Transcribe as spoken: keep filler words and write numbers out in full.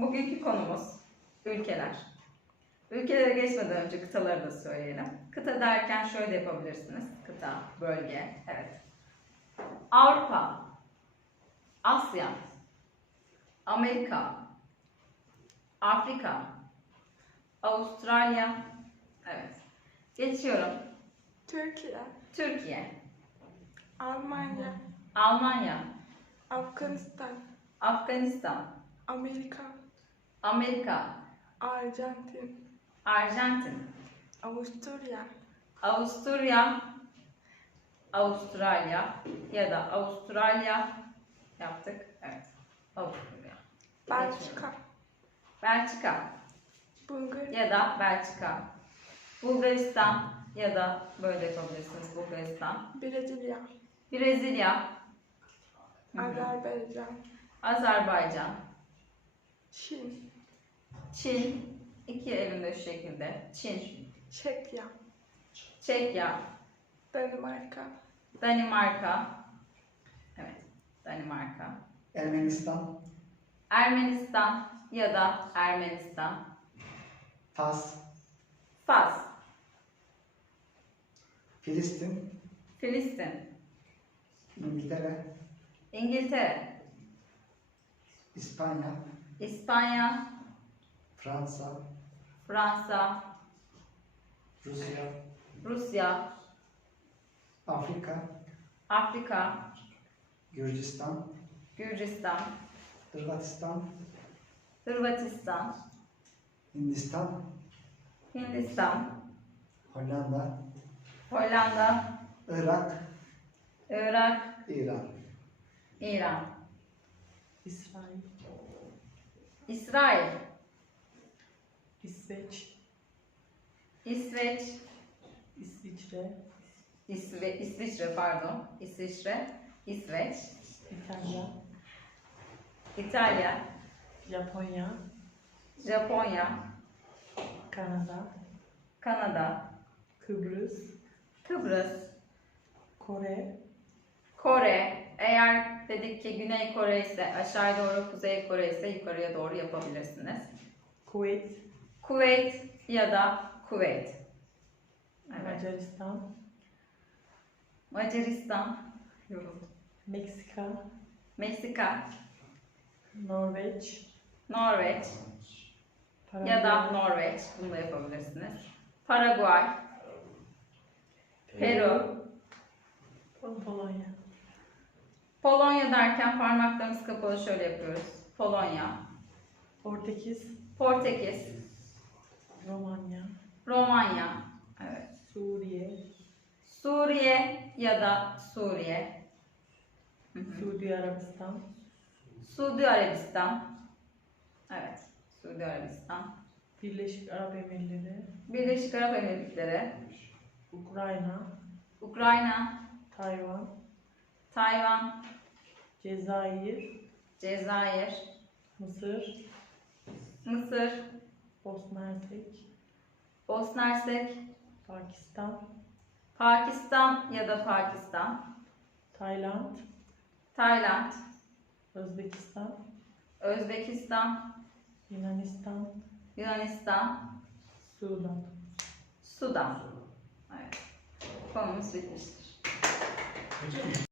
bugünkü konumuz ülkeler. Ülkelere geçmeden önce kıtaları da söyleyelim. Kıta derken şöyle yapabilirsiniz. Kıta, bölge, evet. Avrupa, Asya, Amerika, Afrika, Avustralya, evet. Geçiyorum. Türkiye, Türkiye, Almanya, Almanya, Afganistan, Afganistan, Amerika, Amerika, Arjantin, Arjantin, Avusturya, Avusturya, Avustralya ya da Avustralya yaptık. Evet. Avusturya. Belçika, Belçika Bulgaristan, ya da Belçika. Bulgaristan ya da böyle yapabilirsiniz. Bulgaristan. Brezilya, Brezilya. Hı hı. Azerbaycan, Azerbaycan. Çin, Çin. İki elimde şu şekilde. Çin. Çekya, Çekya. Danimarka, Danimarka. Evet. Danimarka. Ermenistan, Ermenistan ya da Ermenistan. Fas, Fas. Filistin, Filistin. İngiltere, İngiltere. İspanya, İspanya. Fransa, Fransa. Rusya, Rusya. Afrika, Afrika. Gürcistan, Gürcistan. Hırvatistan, Hırvatistan. Hindistan, Hindistan. Hollanda, Hollanda. Irak, Irak. İran. İran. İsrail, İsrail. İsveç, İsveç. İsviçre, İsve İsviçre pardon. İsviçre. İsveç. İtalya, İtalya. Japonya, Japonya. Kanada, Kanada. Kıbrıs, Kıbrıs. Kore, Kore. Eğer dedik ki Güney Kore ise aşağı doğru, Kuzey Kore ise yukarıya doğru yapabilirsiniz. Kuveyt, Kuveyt ya da Kuveyt. Evet. Macaristan, Macaristan. Yoruldum. Meksika, Meksika. Norveç, Norveç ya da Norveç. Bunu da yapabilirsiniz. Paraguay. Peru. Polonya, Polonya derken parmaklarımız kapalı şöyle yapıyoruz. Polonya. Portekiz, Portekiz. Romanya, Romanya. Evet. Suriye, Suriye ya da Suriye. Hı hı. Suudi Arabistan, Suudi Arabistan. Evet. Suudi Arabistan. Birleşik Arap Emirlikleri, Birleşik Arap Emirlikleri. Ukrayna, Ukrayna. Tayvan, Tayvan. Cezayir, Cezayir. Mısır, Mısır. Bosna Hersek, Bosna Hersek. Pakistan, Pakistan ya da Pakistan. Tayland, Tayland. Özbekistan, Özbekistan. Yunanistan, Yunanistan. Sudan. Sudan. Evet. Konumuz bitmiştir.